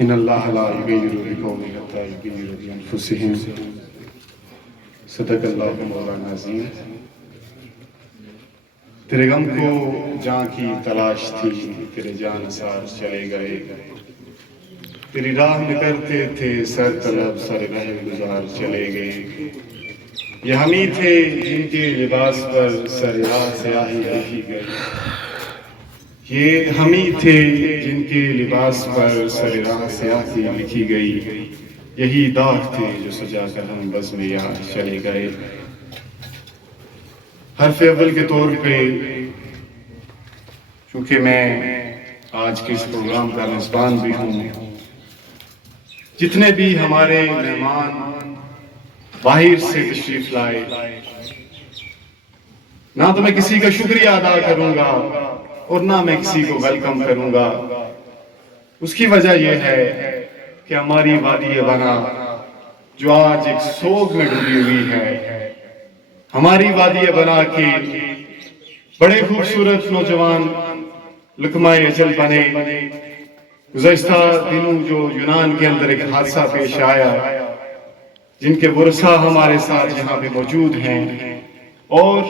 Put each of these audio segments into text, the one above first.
ان اللہ لا یغیر بقوم حتی یغیروا بانفسہم۔ صدق اللہ مولانا عظیم۔ تیرے غم کو جاں کی تلاش تھی، تیرے جانثار چلے گئے، تیری راہ میں کرتے تھے سر طلب، سر رہ گزار چلے گئے۔ یہ ہم ہی تھے جن کے لباس پر سر راہ سیاہی لکھی گئی، یہ ہم ہی تھے جن کے لباس پر سر راہ سیاہی لکھی گئی، یہی داغ تھے جو سجا کر ہم بزم یار چلے گئے۔ حرف اول کے طور پہ، چونکہ میں آج کے اس پروگرام کا میزبان بھی ہوں، جتنے بھی ہمارے مہمان باہر سے تشریف لائے، نہ تو میں کسی کا شکریہ ادا کروں گا اور نہ میں کسی کو ویلکم کروں گا۔ اس کی وجہ یہ ہے کہ ہماری وادی بنا جو آج ایک سوگ میں ڈوبی ہوئی ہے، ہماری وادی بنا کے بڑے خوبصورت نوجوان لقمہ اجل بنے۔ گزشتہ دنوں جو یونان کے اندر ایک حادثہ پیش آیا، جن کے ورثہ ہمارے ساتھ یہاں پہ موجود ہیں، اور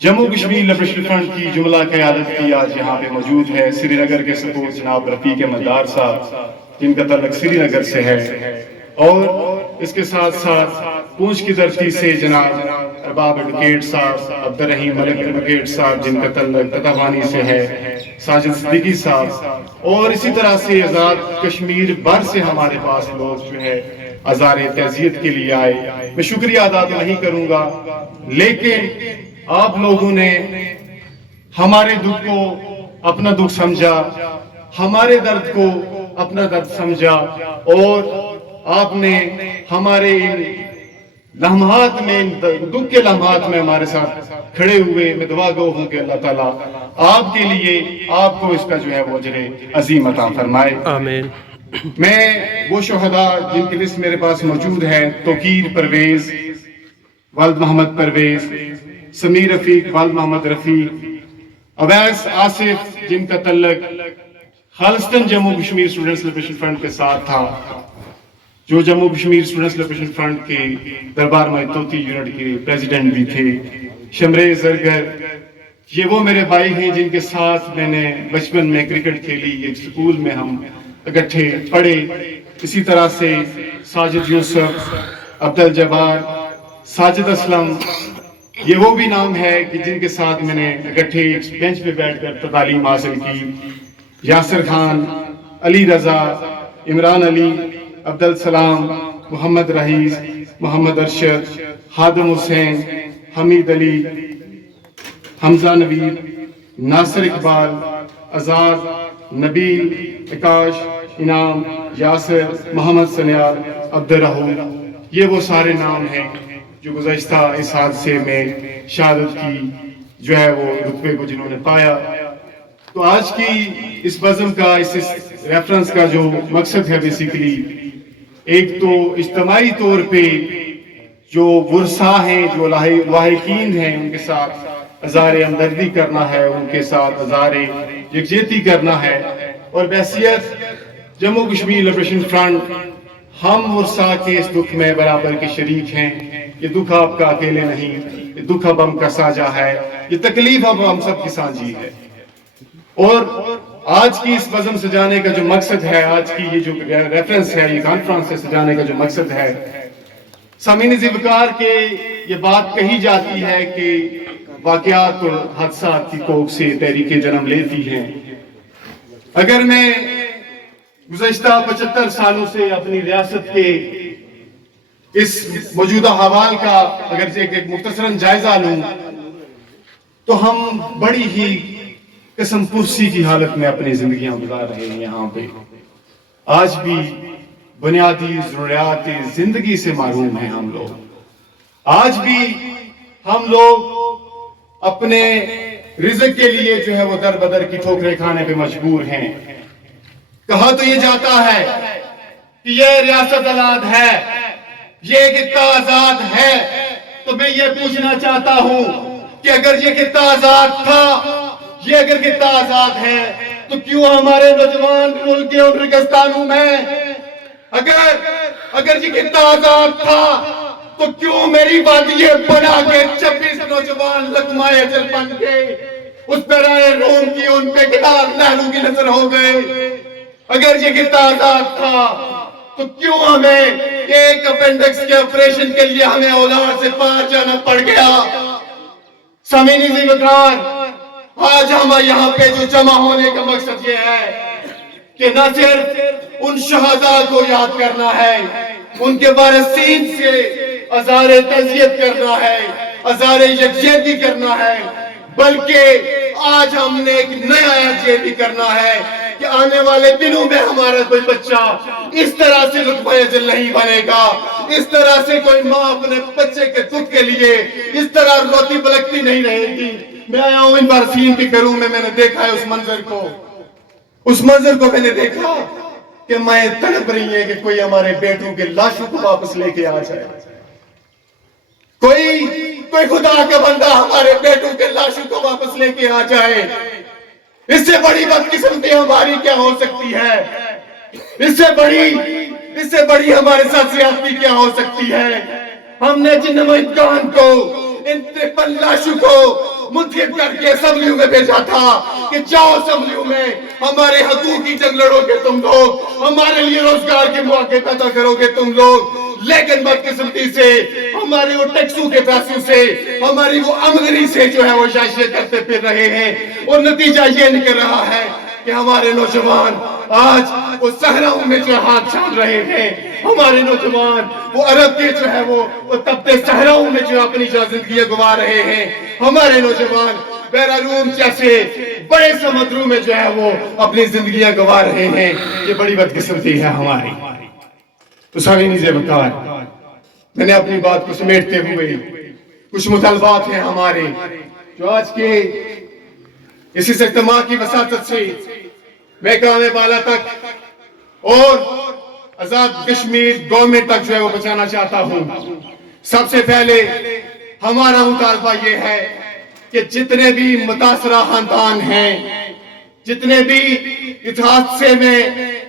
جموں کشمیر لبریشن فرنٹ کی جملہ قیادت کی آج یہاں پہ موجود ہے۔ سری نگر کے سپورٹ جناب رفیق مدار صاحب، جن کا تعلق سری نگر سے ہے، اور اس کے ساتھ ساتھ پونچھ کی دھرتی سے جناب ارباب ایڈوکیٹ صاحب، عبد الرحیم ملک ایڈوکیٹ صاحب، جن کا تعلق تطوانی سے ہے، ساجد صدیقی صاحب، اور اسی طرح سے آزاد کشمیر بھر سے ہمارے پاس لوگ جو ہے اظہار تعزیت کے لیے آئے۔ میں شکریہ ادا تو نہیں کروں گا، لیکن آپ لوگوں نے ہمارے دکھ کو اپنا دکھ سمجھا، ہمارے درد کو اپنا درد سمجھا، اور آپ نے ہمارے ان لمحات میں، ان دکھ کے لمحات میں ہمارے ساتھ کھڑے ہوئے۔ میں دعا گو ہوں کہ اللہ تعالیٰ آپ کے لیے، آپ کو اس کا جو ہے وہ اجر عظیم عطا فرمائے، آمین۔ میں وہ شہداء جن کی لسٹ میرے پاس موجود ہے، توقیر پرویز والد محمد پرویز، سمیر رفیق والد محمد رفیق، اویس آصف جن کا تعلق خالصتاً Jammu Kashmir students liberation front کے ساتھ تھا، جو Jammu Kashmir students liberation front کے دربار مہتوتی یونٹ کے پریزیڈنٹ بھی تھے، شمریز زرگر، یہ وہ میرے بھائی ہیں جن کے ساتھ میں نے بچپن میں کرکٹ کھیلی، ایک سکول میں ہم اکٹھے پڑھے۔ اسی طرح سے ساجد یوسف، عبد الجبار، ساجد اسلم، یہ وہ بھی نام ہے کہ جن کے ساتھ میں نے اکٹھے ایک بینچ پہ بیٹھ کر تعلیم حاصل کی۔ یاسر خان، علی رضا، عمران علی، عبد السلام، محمد رئیس، محمد ارشد، خادم حسین، حمید علی، حمزہ نوید، ناصر اقبال، آزاد، نبیل، اکاش، انعام، یاسر، محمد سنیال، عبد الرحیم، یہ وہ سارے نام ہیں جو گزشتہ اس حادثے میں شہادت کی جو ہے وہ رتبے کو جنہوں نے پایا۔ تو آج کی اس بزم کا، اس ریفرنس کا جو مقصد ہے بیسیکلی، ایک تو اجتماعی طور پہ جو ورثہ ہیں، جو لاحقین ہیں، ان کے ساتھ اظہار ہمدردی کرنا ہے، ان کے ساتھ اظہار یکجہتی کرنا ہے، اور بحیثیت جموں کشمیر لبریشن فرنٹ ہم ورثہ کے اس دکھ میں برابر کے شریک ہیں۔ یہ دکھ آپ کا اکیلے نہیں، یہ دکھ اب ہم کا ساجھا ہے، یہ تکلیف اب ہم سب کی سانجھی ہے۔ اور آج کی اس بزم سجانے کا جو مقصد ہے، آج کی یہ جو ریفرنس ہے، یہ کانفرنس سے سجانے کا جو مقصد ہے، سامعین ذوقار کے یہ بات کہی جاتی ہے کہ واقعات اور حادثات کی کوکھ سے تحریکیں جنم لیتی ہیں۔ اگر میں گزشتہ 75 سالوں سے اپنی ریاست کے اس موجودہ حوال کا اگر ایک مختصراً جائزہ لوں، تو ہم بڑی ہی قسم پرسی کی حالت میں اپنی زندگیاں گزار رہے ہیں۔ یہاں پہ آج بھی بنیادی ضروریات زندگی سے محروم ہیں ہم لوگ، آج بھی ہم لوگ اپنے رزق کے لیے جو ہے وہ در بدر کی ٹھوکریں کھانے پہ مجبور ہیں۔ کہا تو یہ جاتا ہے کہ یہ ریاست آزاد ہے، یہ خطہ آزاد ہے، تو میں یہ پوچھنا چاہتا ہوں کہ اگر یہ خطہ آزاد تھا، یہ اگر خطہ آزاد ہے، تو کیوں ہمارے نوجوان ملک کے ان ریگستانوں میں؟ اگر یہ خطہ آزاد تھا تو کیوں میری وادی بنا کے 26 نوجوان لقمۂ اجل بن گئے؟ اس پر آئے روم کی ان پہ کتاب لہروں کی نظر ہو گئے۔ اگر یہ خطہ آزاد تھا تو کیوں ہمیں ایک اپینڈکس کے آپریشن کے لیے ہمیں اولاد سے پار جانا پڑ گیا؟ سامعین عزیز وقار، آج ہم یہاں پہ جو جمع ہونے کا مقصد یہ ہے کہ نہ صرف ان شہداء کو یاد کرنا ہے، ان کے وارثین سے اظہار تعزیت کرنا ہے، اظہار یکجہتی کرنا ہے، بلکہ آج ہم نے ایک نیا عہد یہ بھی کرنا ہے کہ آنے والے دنوں میں ہمارا کوئی بچہ اس طرح سے لقمۂ اجل نہیں بنے گا، اس طرح سے کوئی ماں اپنے بچے کے دکھ کے لیے اس طرح روتی بلکتی نہیں رہے گی۔ میں آیا ہوں ان وارثین کے گھروں میں نے دیکھا ہے اس منظر کو میں نے دیکھا کہ مائیں تڑپ رہی ہیں کہ کوئی ہمارے بیٹوں کے لاشوں کو واپس لے کے آ جائے، کوئی خدا کا بندہ ہمارے بیٹوں کے لاشوں کو واپس لے کے آ جائے۔ اس سے بڑی بدقسمتی ہماری کیا ہو سکتی ہے؟ اس سے بڑی ہمارے ساتھ زیادتی کیا ہو سکتی ہے؟ ہم نے جن نمائندگان کو، ان 53 لاشوں کو منتخب کر کے اسمبلیوں میں بھیجا تھا کہ جاؤ اسمبلیوں میں ہمارے حقوق کی جنگ لڑو گے تم لوگ، ہمارے لیے روزگار کے مواقع پیدا کرو گے تم لوگ، لیکن بدقسمتی سے ہمارے وہ ٹیکسوں کے پیسوں سے، ہماری وہ آمدنی سے جو ہے وہ شاشے کرتے پھر رہے ہیں، اور نتیجہ یہ نکل رہا ہے کہ ہمارے نوجوان آج وہ صحراؤں میں جو ہاتھ چھان رہے ہیں، ہمارے نوجوان وہ عرب کے جو ہے وہ تپتے صحراؤں میں جو اپنی زندگیاں گوا رہے ہیں، ہمارے نوجوان بیراروم جیسے بڑے سمندروں میں جو ہے وہ اپنی زندگیاں گوا رہے ہیں۔ یہ بڑی بدقسمتی ہے ہماری۔ تو سامعین عزیز وقار، میں نے اپنی بات کو سمیٹتے ہوئے کچھ مطالبات ہیں ہمارے جو آج کے اسی اجتماع کی وساطت سے محکمہ بالا تک اور آزاد کشمیر گورنمنٹ تک جو ہے وہ پہنچانا چاہتا ہوں۔ سب سے پہلے ہمارا مطالبہ یہ ہے کہ جتنے بھی متاثرہ خاندان ہیں، جتنے بھی اس حادثے میں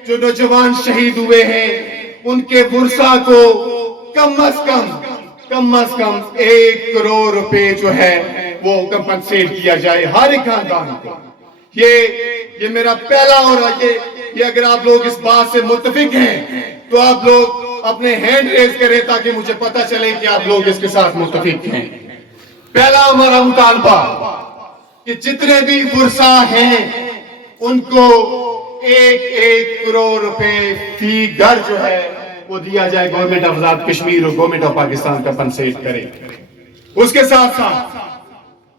جو نوجوان شہید ہوئے ہیں، ان کے ورثاء کو کم از کم 1 کروڑ روپے جو ہے وہ کمپنسیٹ کیا جائے ہر ایک خاندان کو۔ یہ میرا پہلا، اور یہ اگر آپ لوگ اس بات سے متفق ہیں تو آپ لوگ اپنے ہینڈ ریز کریں تاکہ مجھے پتہ چلے کہ آپ لوگ اس کے ساتھ متفق ہیں۔ پہلا ہمارا مطالبہ کہ جتنے بھی ورثاء ہیں ان کو 1 کروڑ روپے فی گھر جو ہے وہ دیا جائے، گورنمنٹ آف آزاد کشمیر اور گورنمنٹ آف پاکستان کمپنسیٹ کرے۔ اس کے ساتھ ساتھ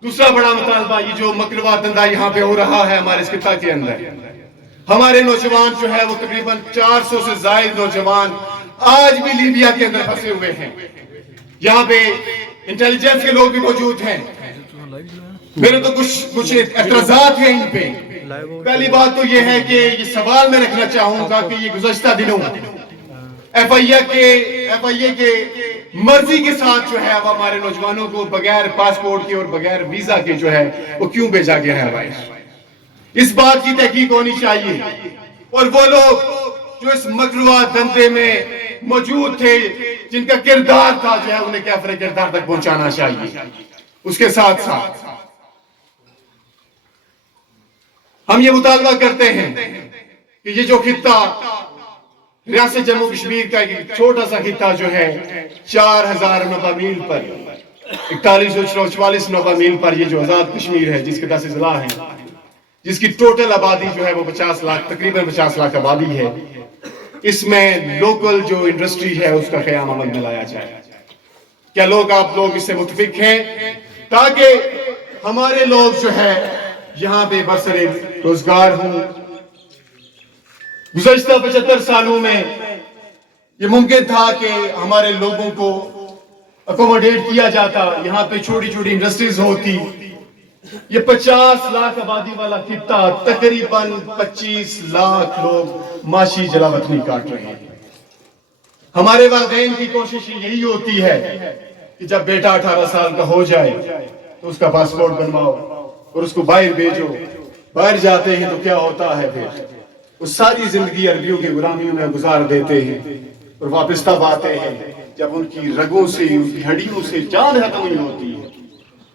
دوسرا بڑا مطالبہ یہ جو مکروا دندہ یہاں پہ ہو رہا ہے ہمارے اس خطہ کے اندر، ہمارے نوجوان جو ہے وہ تقریباً 400 سے زائد نوجوان آج بھی لیبیا کے اندر پھنسے ہوئے ہیں۔ یہاں پہ انٹیلیجنس کے لوگ بھی موجود ہیں۔ میرے تو کچھ اعتراضات ہیں ان پہ۔ پہلی بات تو یہ ہے کہ یہ سوال میں رکھنا چاہوں گا کہ یہ گزشتہ دنوں ایف آئی اے کے مرضی کے ساتھ جو ہے اب ہمارے نوجوانوں کو بغیر پاسپورٹ کے اور بغیر ویزا کے جو ہے وہ کیوں بھیجا گیا ہے ہوائی؟ اس بات کی تحقیق ہونی چاہیے، اور وہ لوگ جو اس مکروا دندے میں موجود تھے جن کا کردار تھا جو ہے انہیں کیفر کردار تک پہنچانا چاہیے۔ اس کے ساتھ ساتھ ہم یہ مطالبہ کرتے ہیں کہ یہ جو خطہ ریاست جموں کشمیر کا ایک چھوٹا سا خطہ جو ہے 4009 میل پر 4144 میل پر یہ جو آزاد کشمیر ہے جس کے 10 اضلاع ہیں، جس کی ٹوٹل آبادی جو ہے وہ 50 لاکھ تقریباً 50 لاکھ آبادی ہے، اس میں لوکل جو انڈسٹری ہے اس کا قیام عمل میں لایا جائے۔ کیا آپ لوگ اس سے متفق ہیں تاکہ ہمارے لوگ جو ہے یہاں پہ برسر روزگار ہوں؟ گزشتہ 75 سالوں میں یہ ممکن تھا کہ ہمارے لوگوں کو اکوموڈیٹ کیا جاتا، یہاں پہ چھوٹی چھوٹی انڈسٹریز ہوتی۔ یہ 50 لاکھ آبادی والا خطہ تقریباً 25 لاکھ لوگ معاشی جلا وطنی کاٹ رہے ہیں۔ ہمارے والدین کی کوشش یہی ہوتی ہے کہ جب بیٹا 18 سال کا ہو جائے تو اس کا پاسپورٹ بنواؤ اور اس کو باہر بھیجو، باہر جاتے ہیں تو کیا ہوتا ہے پھر وہ ساری زندگی عربیوں کی غلامیوں میں گزار دیتے ہیں اور واپس تب آتے ہیں جب ان کی رگوں سے ان کی ہڈیوں سے جان ختم نہیں ہوتی ہے.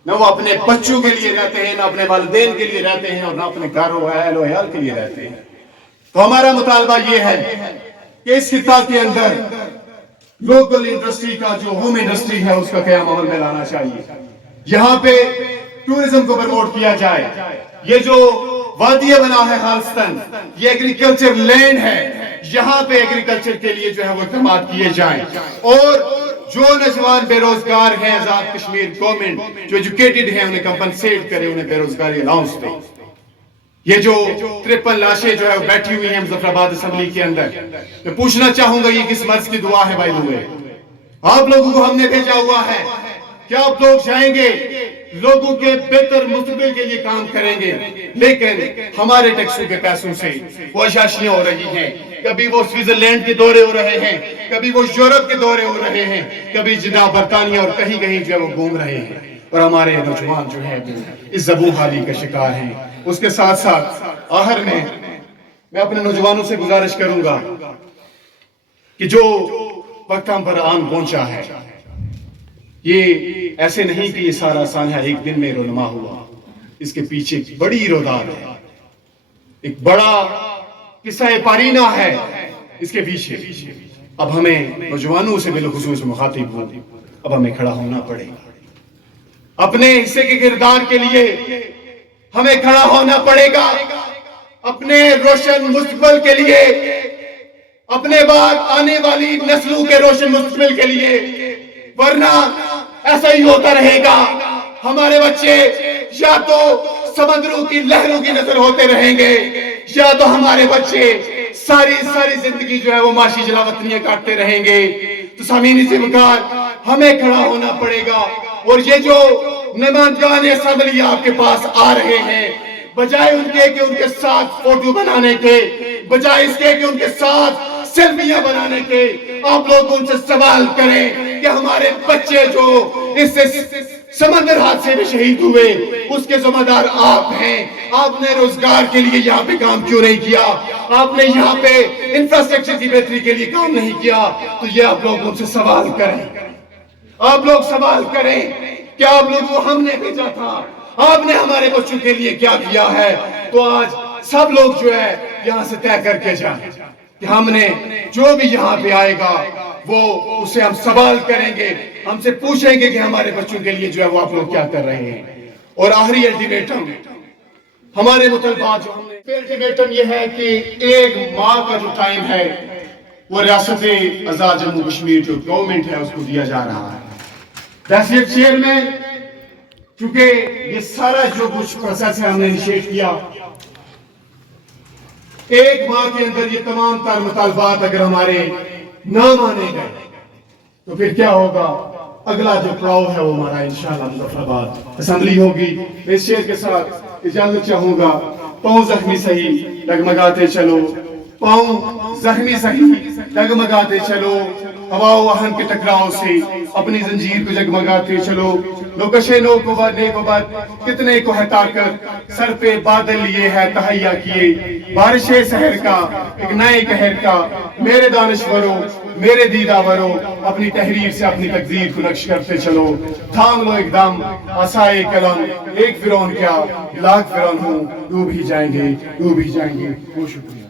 نہ وہ اپنے بچوں کے لیے رہتے ہیں، نہ اپنے والدین کے لیے رہتے ہیں، اور نہ اپنے گھر و اہل و عیال کے لیے رہتے ہیں. تو ہمارا مطالبہ یہ ہے کہ اس خطہ کے اندر لوکل انڈسٹری کا جو ہوم انڈسٹری ہے اس کا قیام عمل میں لانا چاہیے. یہاں پہ ٹورزم کو پروموٹ کیا جائے. یہ جو وادی بنا ہے خالصتاً، یہ ایگریکلچر لینڈ ہے، یہاں پہ ایگریکلچر کے لیے جو ہے وہ اقدامات کیے جائیں. اور جو نوجوان بے روزگار ہیں، آزاد کشمیر گورنمنٹ جو ایجوکیٹڈ ہیں انہیں کمپنسیٹ کرے، انہیں بے روزگاری الاؤنس دے. یہ جو 53 لاشیں جو ہے بیٹھی ہوئی ہیں مظفر آباد اسمبلی کے اندر، میں پوچھنا چاہوں گا یہ کس مرض کی دعا ہے بھائی ہوئے؟ آپ لوگوں کو ہم نے بھیجا ہوا ہے، کیا آپ لوگ جائیں گے لوگوں کے بہتر مستقبل کے لیے کام کریں گے؟ لیکن ہمارے ٹیکسوں کے پیسوں سے وہ عیاشیاں ہو رہی ہیں. کبھی وہ سوئٹزرلینڈ کے دورے ہو رہے ہیں، کبھی وہ یورپ کے دورے ہو رہے ہیں، کبھی جناب برطانیہ اور کہیں کہیں جو ہے وہ گھوم رہے ہیں. اور ہمارے نوجوان جو ہے اس زبوں حالی کا شکار ہیں. اس کے ساتھ ساتھ آخر میں اپنے نوجوانوں سے گزارش کروں گا کہ جو وقت ہم پر آن پہنچا ہے، یہ ایسے نہیں کہ یہ سارا سانحہ ایک دن میں رونما ہوا. اس کے پیچھے ایک بڑی رودار ہے، ایک بڑا قصہ پارینہ ہے اس کے پیچھے. اب ہمیں نوجوانوں سے بالخصوص مخاطب ہوں، اب ہمیں کھڑا ہونا پڑے گا. اپنے حصے کے کردار کے لیے ہمیں کھڑا ہونا پڑے گا، اپنے روشن مستقبل کے لیے، اپنے بعد آنے والی نسلوں کے روشن مستقبل کے لیے. ورنہ ایسا ہی ہوتا رہے گا، ہمارے بچے یا تو سمندروں کی لہروں کی نظر ہوتے رہیں گے، یا تو ہمارے بچے ساری زندگی جو ہے وہ معاشی جلاوطنیاں کاٹتے رہیں گے. تو سامعین سے بکار ہمیں کھڑا ہونا پڑے گا. اور یہ جو نمائندگان اسمبلی آپ کے پاس آ رہے ہیں، بجائے ان کے کہ ان کے ساتھ فوٹو بنانے کے، بجائے اس کے کہ ان کے ساتھ سیلفیاں بنانے کے، آپ لوگ ان سے سوال کریں کہ ہمارے بچے جو اس سمندر حادثے میں شہید ہوئے اس کے ذمہ دار آپ ہیں. آپ نے روزگار کے لیے یہاں پہ کام کیوں نہیں کیا؟ آپ نے یہاں پہ انفراسٹرکچر کی بہتری کے لیے کام نہیں کیا؟ تو یہ آپ لوگ ان سے سوال کریں. آپ لوگ سوال کریں کہ آپ لوگوں کو ہم نے بھیجا تھا، آپ نے ہمارے بچوں کے لیے کیا کیا ہے؟ تو آج سب لوگ جو ہے یہاں سے طے کر کے جائیں کہ ہم نے جو بھی یہاں پہ آئے گا وہ اسے ہم سوال کریں گے، ہم سے پوچھیں گے کہ ہمارے بچوں کے لیے جو ہے وہ آپ لوگ کیا کر رہے ہیں. اور آخری الٹیمیٹم ہمارے مطالبات جو ہم نے الٹیمیٹم یہ ہے کہ 1 ماہ کا جو ٹائم ہے وہ ریاست آزاد جموں کشمیر جو گورنمنٹ ہے اس کو دیا جا رہا ہے. بحیثیت چیئرمین چونکہ یہ سارا جو کچھ پروسیس ہے ہم نے انیشیٹ کیا، 1 ماہ کے اندر یہ تمام تر مطالبات اگر ہمارے نہ مانے گئے تو پھر کیا ہوگا؟ اگلا جو پڑاؤ ہے وہ ہمارا انشاءاللہ مظفر آباد اسمبلی ہوگی. اس شعر کے ساتھ اجازت چاہوں گا. پاؤں زخمی سہی ڈگمگاتے چلو، پاؤں زخمی سہی ڈگمگاتے چلو، ہوا و آہن کے ٹکراؤ سے اپنی زنجیر کو جگمگاتے چلو. لوکشے نو کو بد نے کو بد کتنے کو ہٹا کر سر پہ بادل لیے ہے تہیا کیے. بارش سحر کا ایک نئے قہر کا، میرے دانشورو میرے دیداورو اپنی تحریر سے اپنی تقدیر کو نقش کرتے چلو. تھام لو ایک دم عصائے قلم، ایک فرعون کیا لاکھ فرعون ہوں، ڈوب ہی جائیں گے ڈوب ہی جائیں گے. بہت شکریہ.